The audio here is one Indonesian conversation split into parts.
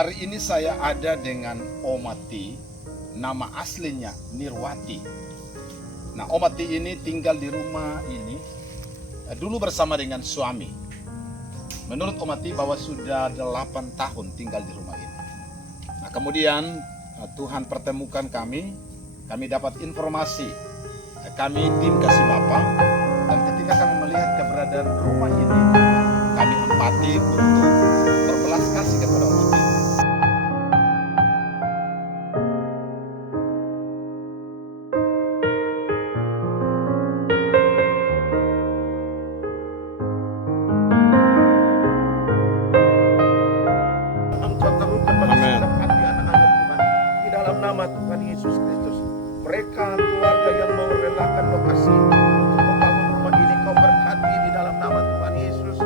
Hari ini saya ada dengan Omati, nama aslinya Nirwati. Nah, Omati ini tinggal di rumah ini dulu bersama dengan suami. Menurut Omati bahwa sudah 8 tahun tinggal di rumah ini. Nah, kemudian Tuhan pertemukan kami dapat informasi. Kami tim kasih Bapa, dan ketika kami melihat keberadaan rumah ini, kami empati untuk berbelas kasih kepada Omati. Engkau terluka bagi setiap hati anak-anak Tuhan di dalam nama Tuhan Yesus Kristus. Mereka keluarga yang mau relakan lokasi untuk membangun rumah ini, kau berkati di dalam nama Tuhan Yesus.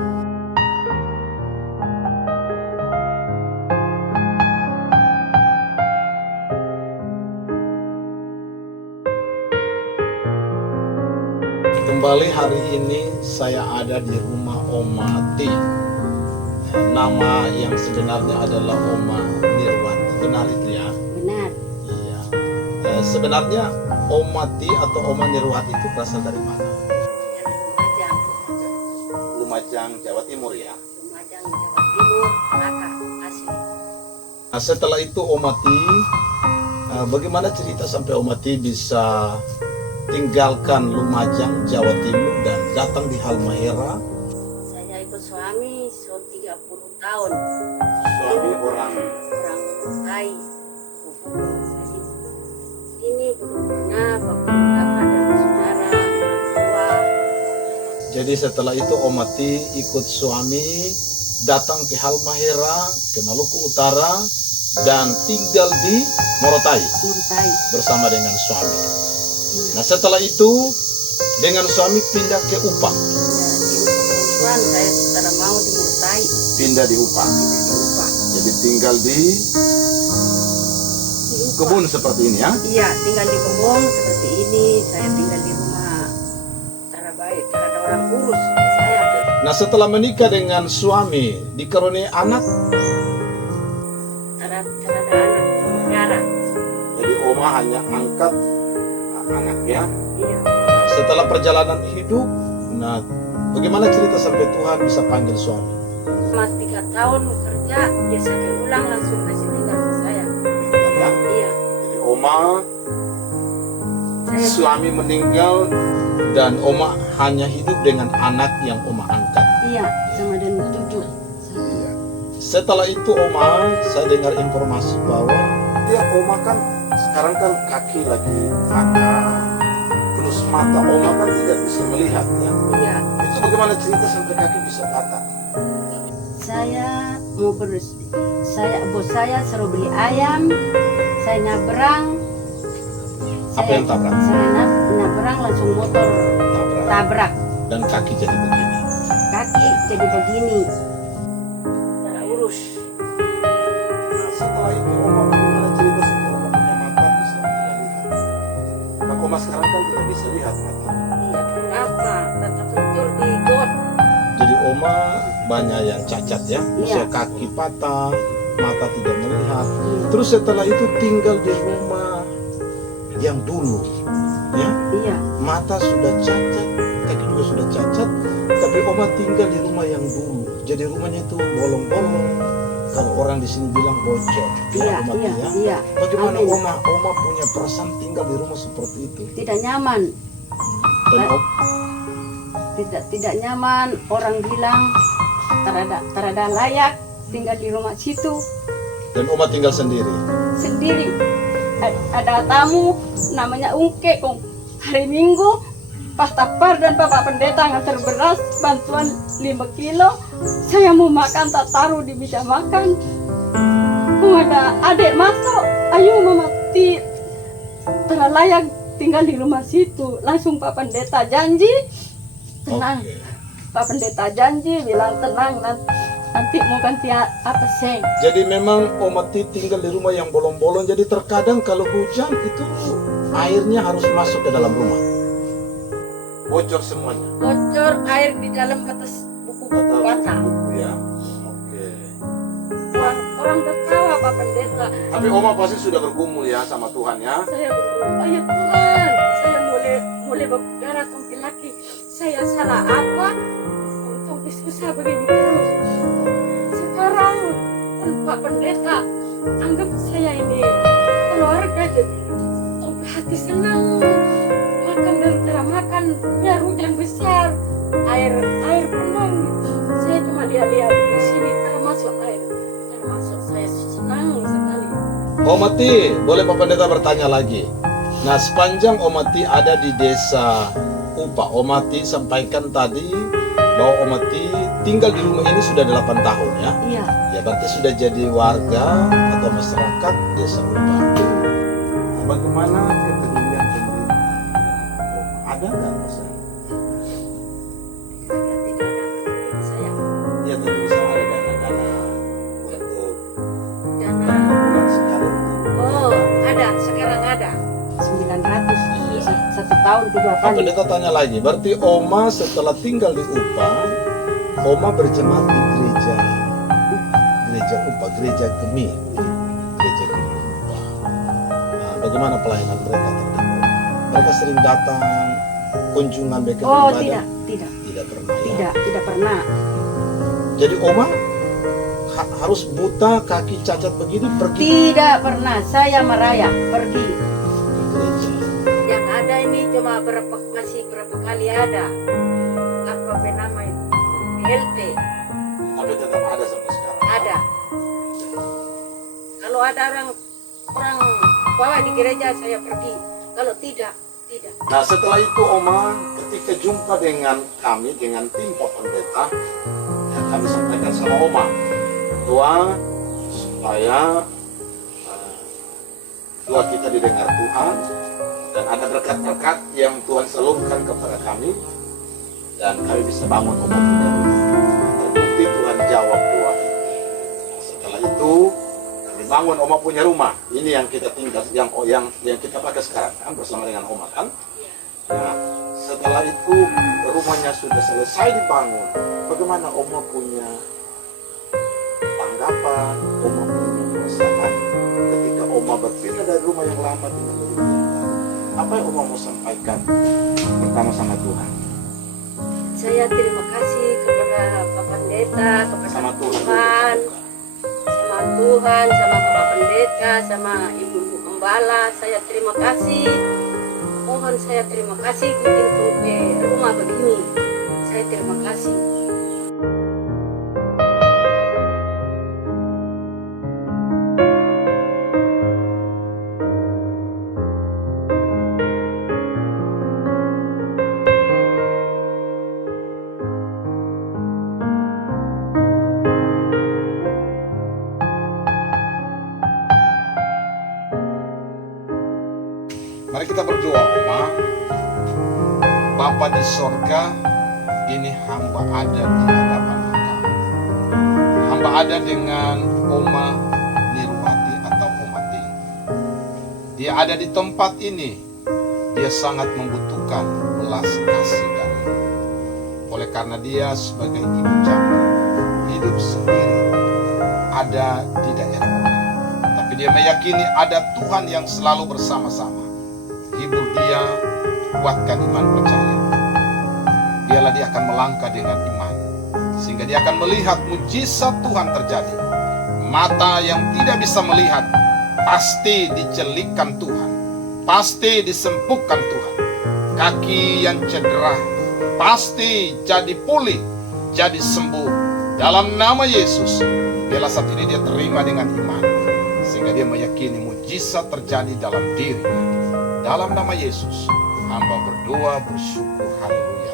Kembali hari ini saya ada di rumah Omati. Nama yang sebenarnya adalah Oma Nirwati. Benar itu ya? Benar. Iya. Sebenarnya Omati atau Oma Nirwati itu berasal dari mana? Dari Lumajang. Lumajang, Jawa Timur ya. Lumajang, Jawa Timur, Kelaka, asli. Nah, setelah itu Omati, bagaimana cerita sampai Omati bisa tinggalkan Lumajang, Jawa Timur dan datang di Halmahera? Saya ikut suami 30 tahun. Suami orang Thai. Ini belum pernah bapak dari saudara, orang tua. Jadi setelah itu Omati ikut suami datang ke Halmahera, ke Maluku Utara, dan tinggal di Morotai Murtai. bersama dengan suami. Nah, setelah itu dengan suami pindah ke Upang. Ya, di kebetulan saya saudara mau di Murtai. Pindah di Upang. Pindah di Upah. Jadi tinggal di Di Upah. kebun seperti ini ya. Iya, tinggal di kebun seperti ini. Saya tinggal di rumah. Cara baik, cara ada orang urus saya. Nah, setelah menikah dengan suami, dikaruniai anak, Cara ada anak negara. jadi Oma hanya angkat anak ya. Iya. Setelah perjalanan hidup, nah bagaimana cerita sampai Tuhan bisa panggil suami? Selama 3 tahun kerja, dia sakit ulang langsung kasih tinggal ke saya. Ya. Iya. Jadi Oma, Saya suami meninggal dan Oma hanya hidup dengan anak yang Oma angkat. iya sama dan 7. Setelah itu Oma, saya dengar informasi bahwa ya Oma kan sekarang kan kaki lagi patah, terus mata Oma kan tidak bisa melihat ya. Iya. Itu bagaimana cerita sampai kaki bisa patah? Saya mau bos saya suruh beli ayam. Saya nyabrang. Apa yang tabrak? Saya nyabrang langsung motor tabrak. Dan kaki jadi begini. Kaki jadi begini. Cara urus. Nah, setelah itu Oma bagaimana cerita sampai Oma punya mata bisa lihat? Nah, Oma sekarang kan tidak bisa lihat mata. Iya, kenapa? Tetap muncul di got. Jadi Oma banyak yang cacat ya, Iya. misalnya kaki patah, mata tidak melihat. Terus setelah itu tinggal di rumah yang dulu, ya, Iya. mata sudah cacat, kaki juga sudah cacat, tapi Oma tinggal di rumah yang dulu. Jadi rumahnya itu bolong-bolong. Kalau orang di sini bilang bocor, Iya, Oma, iya, ya. iya. Bagaimana Amin. Oma punya perasaan tinggal di rumah seperti itu? Tidak nyaman. Dan Tidak nyaman. Orang bilang terada layak tinggal di rumah situ Oma tinggal sendiri. sendiri. Ada tamu namanya Ungke kong hari Minggu pas tapar dan Bapak Pendeta ngantar beras bantuan 5 kilo. Saya mau makan tak taruh di meja makan. Ada adik masuk, ayo mama layak tinggal di rumah situ. Langsung Pak Pendeta janji tenang. Oke. Pak Pendeta janji bilang tenang nanti mau ganti apa sih. Jadi memang Omati tinggal di rumah yang bolong-bolong. Jadi terkadang kalau hujan itu airnya harus masuk ke dalam rumah. Bocor semuanya. Bocor air di dalam atas buku-buku bata. Buku ya. Oke. Orang tertawa Pak. Tapi Oma pasti sudah bergumul ya sama Tuhan ya. Saya berdoa, ya Tuhan, saya mulai berbicara tentang laki. Saya salah apa untuk susah begini terus. Sekarang Pak Pendeta anggap saya ini keluarga, jadi hati senang. Makan dan makan ya hujan besar, air penuh. Saya cuma lihat di sini termasuk air, termasuk saya senang sekali. Omati, boleh Pak Pendeta bertanya lagi? Nah, sepanjang Omati ada di desa Upa, Omati sampaikan tadi bahwa Omati tinggal di rumah ini sudah 8 tahun ya? Iya. Ya berarti sudah jadi warga atau masyarakat desa Upa. Bagaimana kepedulian pemerintah? Ada nggak Mas? Tidak ada saya Ya tapi bisa ada dana-dana untuk dana. bulan sekali untuk Oh, ada, sekarang ada. 900 Iya. satu tahun 3 Pak kali. Pendeta tanya lagi, berarti Oma setelah tinggal di Upa, Oma berjemaat di gereja Upa, gereja Gemi Upa. Nah, bagaimana pelayanan mereka terhadap Oma? Mereka sering datang kunjungan mereka Oh, beribadah? tidak Tidak pernah ya? tidak pernah. Jadi Oma harus buta, kaki cacat begini pergi Tidak pernah saya meraya pergi. ke gereja. Yang ada ini cuma masih berapa kali ada. Apa nama itu? BLT Tapi tetap ada sampai sekarang. ada. Kalau ada orang bawa di gereja saya pergi. Kalau tidak. Nah setelah itu Oma ketika jumpa dengan kami, dengan tim Pak Pendeta, ya, kami sampaikan sama Oma, doa supaya doa kita didengar Tuhan dan ada berkat-berkat yang Tuhan salurkan kepada kami dan kami bisa bangun Oma punya rumah. Terbukti Tuhan jawab doa. Setelah itu kami bangun Oma punya rumah. Ini yang kita tinggal, yang kita pakai sekarang kan bersama dengan Oma kan. Nah, setelah itu rumahnya sudah selesai dibangun. Bagaimana Oma punya tanggapan, Oma punya perasaan ketika Oma berpindah dari rumah yang lama dengan rumah yang baru? Apa yang Oma mau sampaikan pertama sama Tuhan? Saya terima kasih kepada Pak Pendeta, kepada Sama Tuhan. sama Tuhan, sama Bapak Pendeta, sama Ibu Gembala. Saya terima kasih. Mohon saya terima kasih untuk rumah begini. Saya terima kasih. Mari kita berdoa, Oma. Bapa di sorga, ini hamba ada di hadapan Engkau. Hamba ada dengan Oma Nirwati atau Omati. Dia ada di tempat ini. Dia sangat membutuhkan belas kasih dari. Oleh karena dia sebagai ibu janda hidup sendiri ada di daerah orang. Tapi dia meyakini ada Tuhan yang selalu bersama-sama. Hibur dia, kuatkan iman percaya. Biarlah dia akan melangkah dengan iman, sehingga dia akan melihat mujizat Tuhan terjadi. Mata yang tidak bisa melihat pasti dicelikkan Tuhan, pasti disembuhkan Tuhan. Kaki yang cedera pasti jadi pulih, jadi sembuh. Dalam nama Yesus, biarlah saat ini dia terima dengan iman, sehingga dia meyakini mujizat terjadi dalam dirinya. Dalam nama Yesus, hamba berdoa bersyukur. Haleluya.